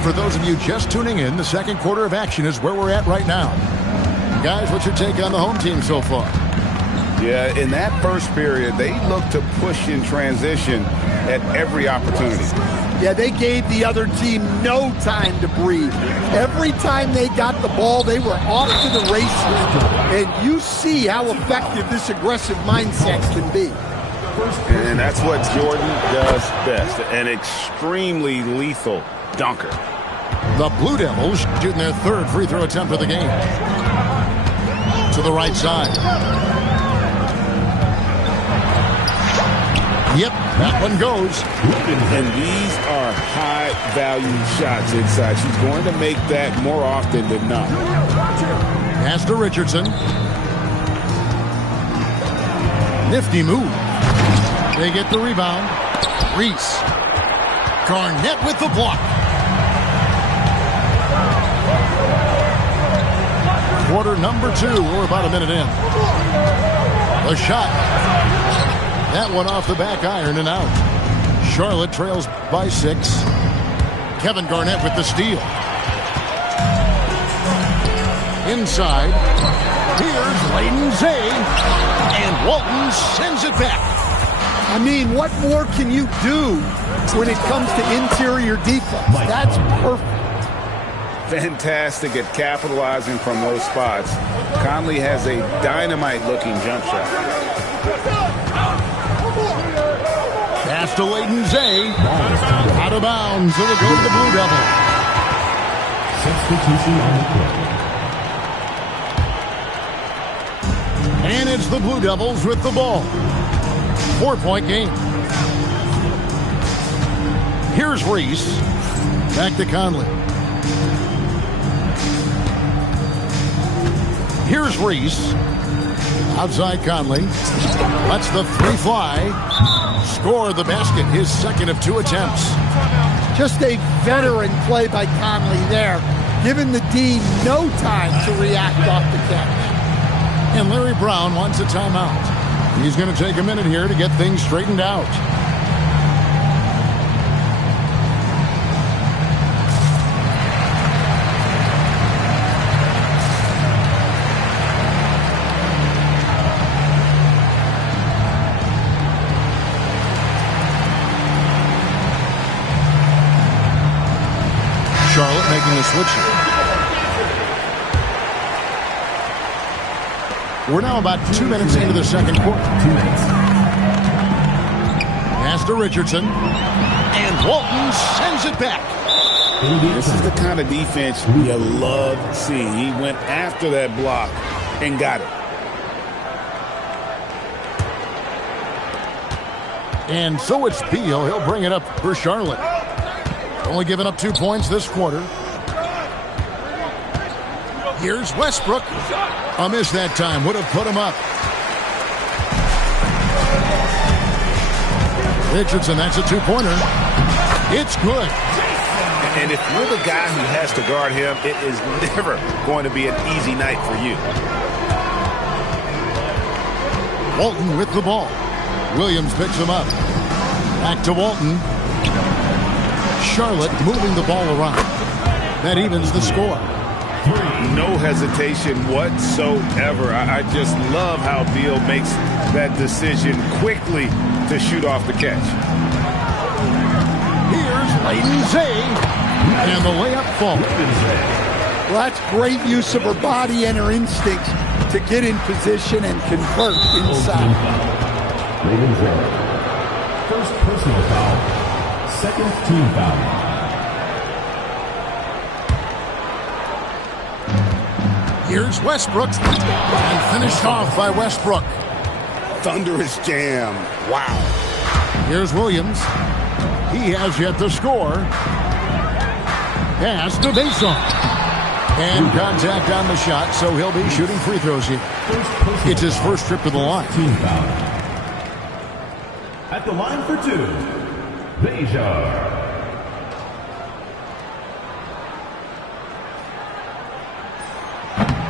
And for those of you just tuning in, the second quarter of action is where we're at right now. Guys, what's your take on the home team so far? Yeah, in that first period, they looked to push in transition at every opportunity. Yeah, they gave the other team no time to breathe. Every time they got the ball, they were off to the races. And you see how effective this aggressive mindset can be. And that's what Jordan does best, an extremely lethal dunker. The Blue Devils shooting their third free throw attempt of the game. To the right side. Yep, that one goes. And these are high-value shots inside. She's going to make that more often than not. Pass to Richardson. Nifty move. They get the rebound. Reese. Garnett with the block. Quarter number 2. We're about a minute in. The shot. That one off the back iron and out. Charlotte trails by 6. Kevin Garnett with the steal. Inside. Here's Layden Zay. And Walton sends it back. I mean, what more can you do when it comes to interior defense? That's perfect. Fantastic at capitalizing from those spots. Conley has a dynamite-looking jump shot. Pass to Layden Zay. Out of bounds. It'll go to the Blue Devils. Substitution on the court. And it's the Blue Devils with the ball. 4-point game. Here's Reese. Back to Conley. Here's Reese. Outside Conley. Lets the 3 fly. Score the basket. His second of 2 attempts. Just a veteran play by Conley there. Giving the D no time to react off the catch. And Larry Brown wants a timeout. He's going to take a minute here to get things straightened out. Charlotte making the switch here. We're now about 2 minutes into the second quarter. 2 minutes. Pass to Richardson. And Walton sends it back. This is the kind of defense you love seeing. He went after that block and got it. And so it's Beal. He'll bring it up for Charlotte. Only giving up 2 points this quarter. Here's Westbrook. A miss that time. Would have put him up. Richardson, that's a 2-pointer. It's good. And if you're the guy who has to guard him, it is never going to be an easy night for you. Walton with the ball. Williams picks him up. Back to Walton. Charlotte moving the ball around. That evens the score. No hesitation whatsoever. I just love how Beal makes that decision quickly to shoot off the catch. Here's Layden Zay. And the layup falls. Well, that's great use of her body and her instincts to get in position and convert inside. Layden Zay. First personal foul. Second team foul. Here's Westbrook. And finished off by Westbrook. Thunderous jam. Wow. Here's Williams. He has yet to score. Pass to Vason. And contact on the shot, so he'll be shooting free throws here. It's his first trip to the line. Team foul. At the line for 2, Bejar.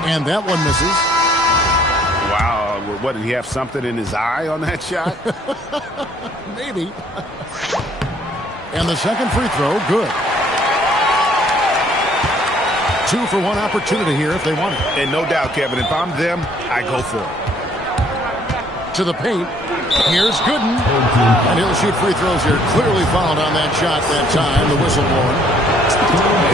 And that one misses. Wow. What, did he have something in his eye on that shot? Maybe. And the second free throw, good. 2-for-1 opportunity here if they want it. And no doubt, Kevin, if I'm them, I go for it. To the paint. Here's Gooden. And he'll shoot free throws here. Clearly fouled on that shot that time. The whistle blown.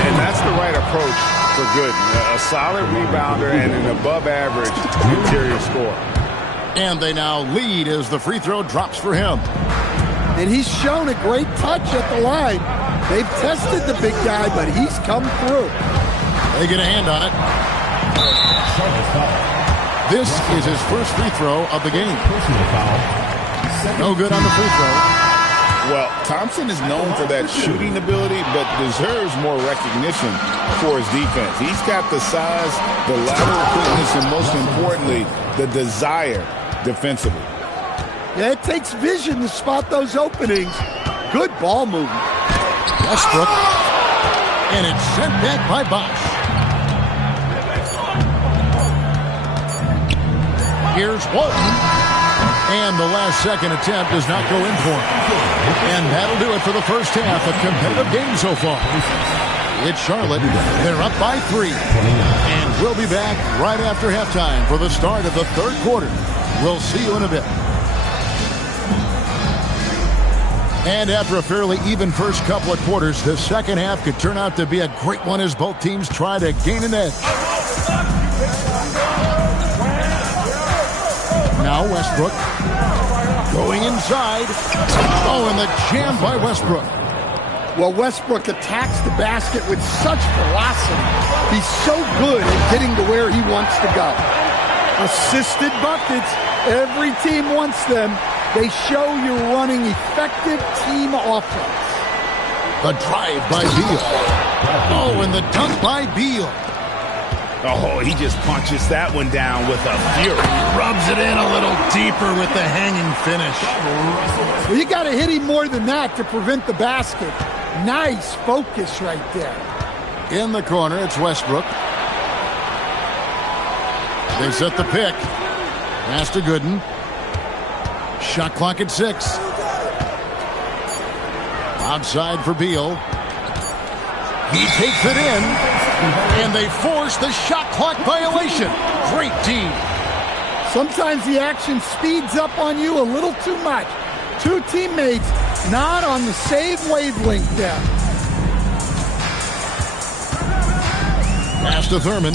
And that's the right approach for Gooden. A solid rebounder and an above-average interior scorer. And they now lead as the free throw drops for him. And he's shown a great touch at the line. They've tested the big guy, but he's come through. They get a hand on it. This is his first free throw of the game. No good on the free throw. Well, Thompson is known for that shooting ability, but deserves more recognition for his defense. He's got the size, the lateral quickness, and most importantly, the desire defensively. Yeah, it takes vision to spot those openings. Good ball movement. Westbrook. And it's sent back by Bosh. Here's Walton. And the last second attempt does not go in for him. And that'll do it for the first half. A competitive game so far. It's Charlotte. They're up by 3. And we'll be back right after halftime for the start of the third quarter. We'll see you in a bit. And after a fairly even first couple of quarters, the second half could turn out to be a great one as both teams try to gain an edge. Now Westbrook going inside. Oh, and the jam by Westbrook. Well, Westbrook attacks the basket with such velocity. He's so good at getting to where he wants to go. Assisted buckets. Every team wants them. They show you're running effective team offense. The drive by Beal. Oh, and the dunk by Beal. Oh, he just punches that one down with a fury. Rubs it in a little deeper with the hanging finish. Well, you got to hit him more than that to prevent the basket. Nice focus right there. In the corner, it's Westbrook. They set the pick. Pass to Gooden. Shot clock at 6. Outside for Beal. He takes it in. And they force the shot clock violation. Great team. Sometimes the action speeds up on you a little too much. Two teammates not on the same wavelength there. Pass to Thurman.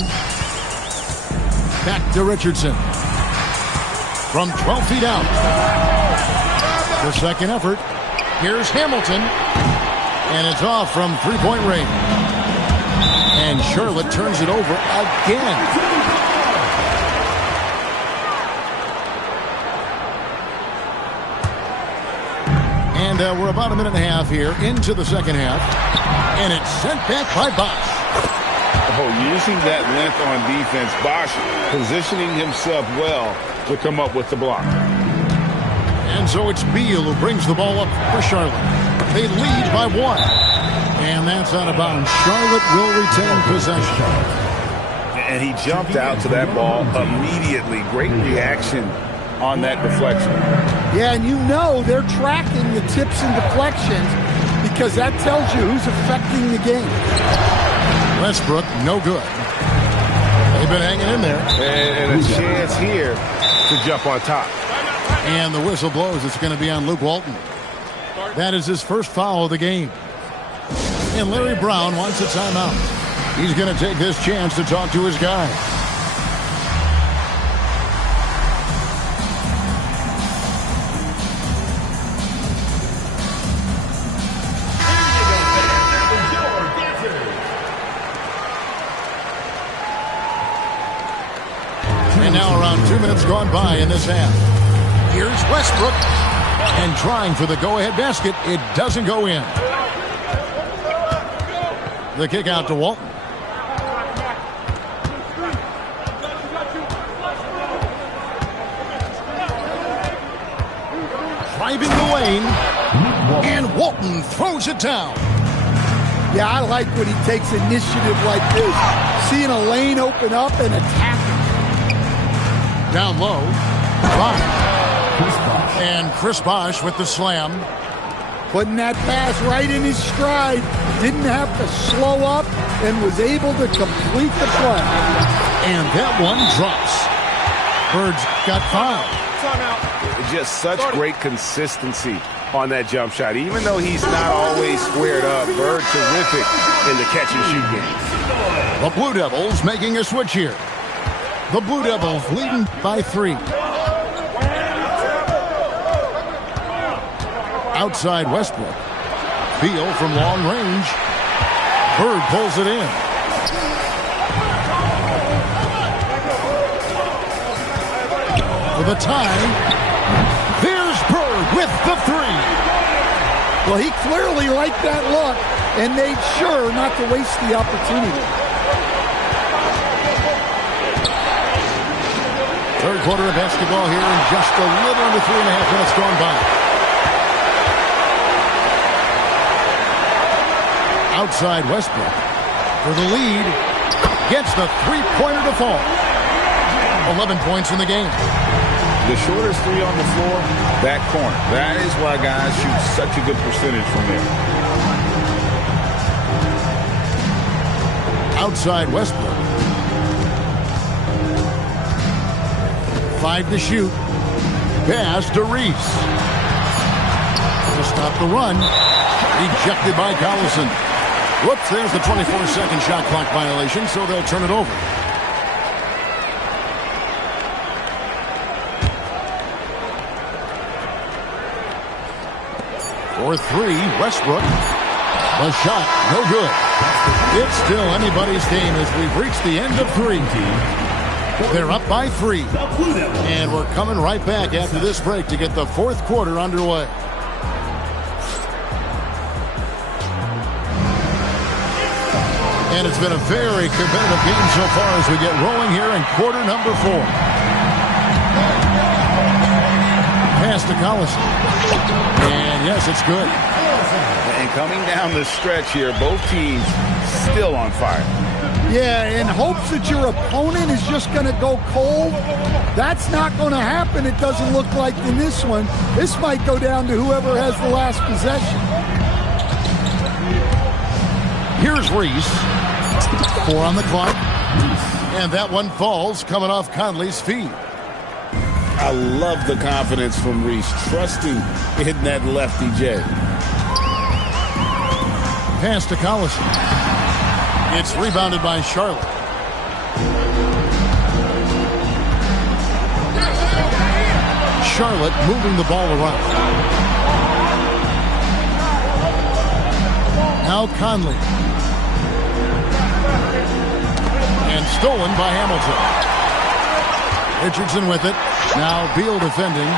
Back to Richardson. From 12 feet out. The second effort. Here's Hamilton. And it's off from three-point range. And Charlotte turns it over again. And we're about a minute and a half here into the second half. And it's sent back by Bosh. Oh, using that length on defense, Bosh positioning himself well to come up with the block. And so it's Beal who brings the ball up for Charlotte. They lead by 1. And that's out of bounds. Charlotte will retain possession. And he jumped out to that ball immediately. Great reaction on that deflection. Yeah, and you know they're tracking the tips and deflections because that tells you who's affecting the game. Westbrook, no good. They've been hanging in there. And a chance here to jump on top. And the whistle blows. It's going to be on Luke Walton. That is his first foul of the game. And Larry Brown wants a timeout. He's going to take this chance to talk to his guy. And now around 2 minutes gone by in this half. Here's Westbrook. And trying for the go-ahead basket. It doesn't go in. The kick out to Walton. Driving the lane. And Walton throws it down. Yeah, I like when he takes initiative like this. Seeing a lane open up and attacking. Down low. Bosh. And Chris Bosh with the slam. putting that pass right in his stride. Didn't have to slow up and was able to complete the play. And that one drops. Bird's got 5. Just such great consistency on that jump shot. Even though he's not always squared up, Bird terrific in the catch and shoot game. The Blue Devils making a switch here. The Blue Devils leading by 3. Outside Westbrook. Beal from long range. Bird pulls it in. For the tie. Here's Bird with the 3. Well, he clearly liked that look and made sure not to waste the opportunity. Third quarter of basketball here in just a little under 3.5 minutes gone by. Outside Westbrook for the lead. Gets the three-pointer to fall. 11 points in the game. The shortest 3 on the floor, that corner. That is why guys shoot such a good percentage from there. Outside Westbrook. 5 to shoot. Pass to Reese. To stop the run. Ejected by Collison. Whoops, there's the 24-second shot clock violation, so they'll turn it over. For 3, Westbrook. The shot, no good. It's still anybody's game as we've reached the end of 3. They're up by 3. And we're coming right back after this break to get the fourth quarter underway. And it's been a very competitive game so far as we get rolling here in quarter number 4. Pass to Collison. And yes, it's good. And coming down the stretch here, both teams still on fire. Yeah, in hopes that your opponent is just going to go cold. That's not going to happen, it doesn't look like in this one. This might go down to whoever has the last possession. Here's Reese. 4 on the clock. And that one falls coming off Conley's feet. I love the confidence from Reese, trusting hitting that lefty J. Pass to Collison. It's rebounded by Charlotte. Charlotte moving the ball around. Now Conley. And stolen by Hamilton. Richardson with it. Now Beal defending.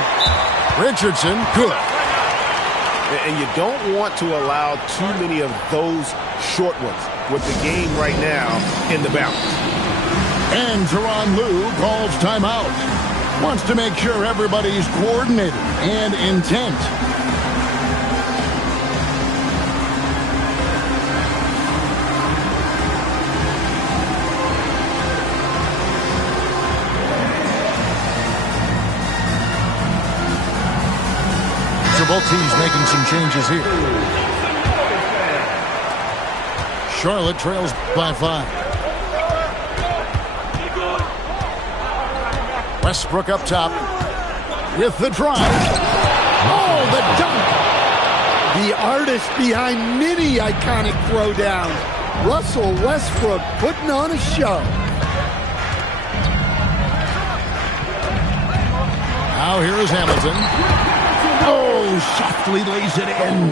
Richardson, good. And you don't want to allow too many of those short ones with the game right now in the balance. And Tyronn Lue calls timeout. Wants to make sure everybody's coordinated and intent. So both teams making some changes here. Charlotte trails by 5. Westbrook up top with the drive. Oh, the dunk! The artist behind many iconic throwdowns. Russell Westbrook putting on a show. Now here is Hamilton. Oh, softly lays it in.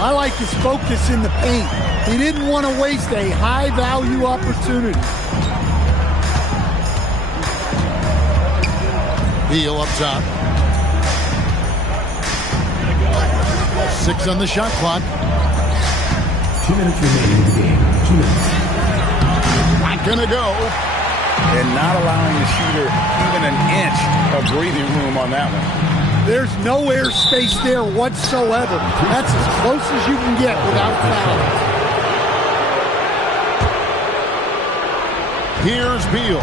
I like his focus in the paint. He didn't want to waste a high-value opportunity. Beal up top. 6 on the shot clock. 2 minutes remaining in the game. 2 minutes. Not gonna go. And not allowing the shooter even an inch of breathing room on that one. There's no airspace there whatsoever. That's as close as you can get without fouling. Here's Beal.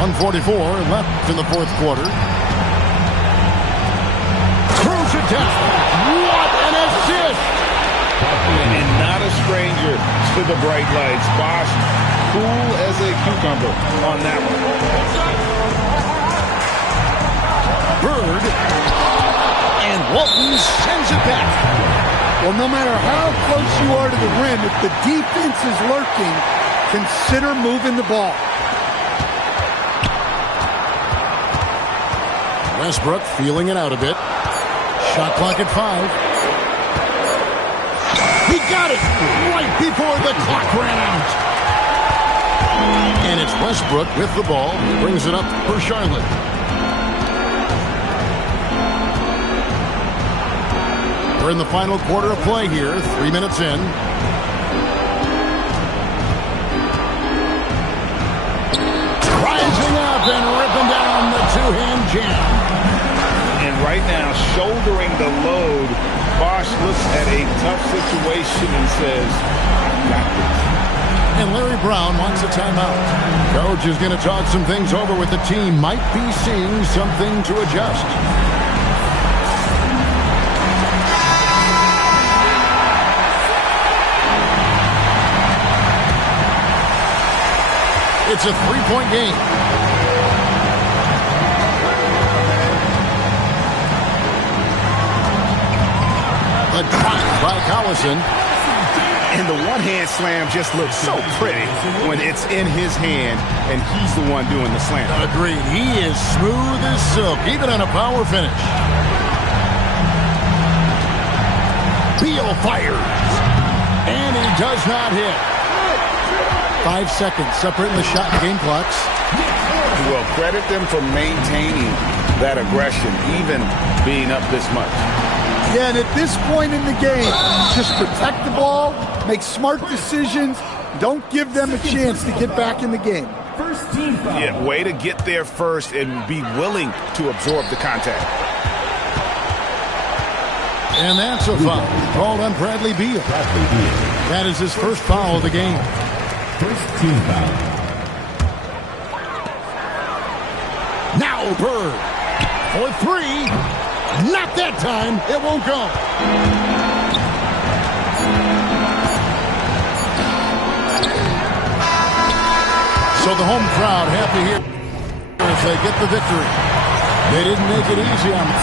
.144 left in the fourth quarter. down. What an assist! And not a stranger to the bright lights. Bosch, cool as a cucumber on that one. Bird. And Walton sends it back. Well, no matter how close you are to the rim, if the defense is lurking, consider moving the ball. Westbrook feeling it out a bit. Shot clock at 5. He got it right before the clock ran out. And it's Westbrook with the ball. Brings it up for Charlotte. We're in the final quarter of play here. 3 minutes in. Rising up and ripping down the two-hand jam. And right now, shouldering the load, Bosch looks at a tough situation and says, "I got this." And Larry Brown wants a timeout. Coach is going to talk some things over with the team. Might be seeing something to adjust. It's a 3-point game. A drive by Collison. And the one-hand slam just looks so pretty when it's in his hand and he's the one doing the slam. Agreed. He is smooth as silk, even on a power finish. Beal fires. And he does not hit. 5 seconds separating the shot and game clocks. Well, credit them for maintaining that aggression, even being up this much. Yeah, and at this point in the game, just protect the ball, make smart decisions, don't give them a chance to get back in the game. First team foul. Yeah, way to get there first and be willing to absorb the contact. And that's a foul called on Bradley Beal. That is his first foul of the game. First team foul. Now Bird for 3. Not that time. It won't go. So the home crowd happy here as they get the victory. They didn't make it easy on them.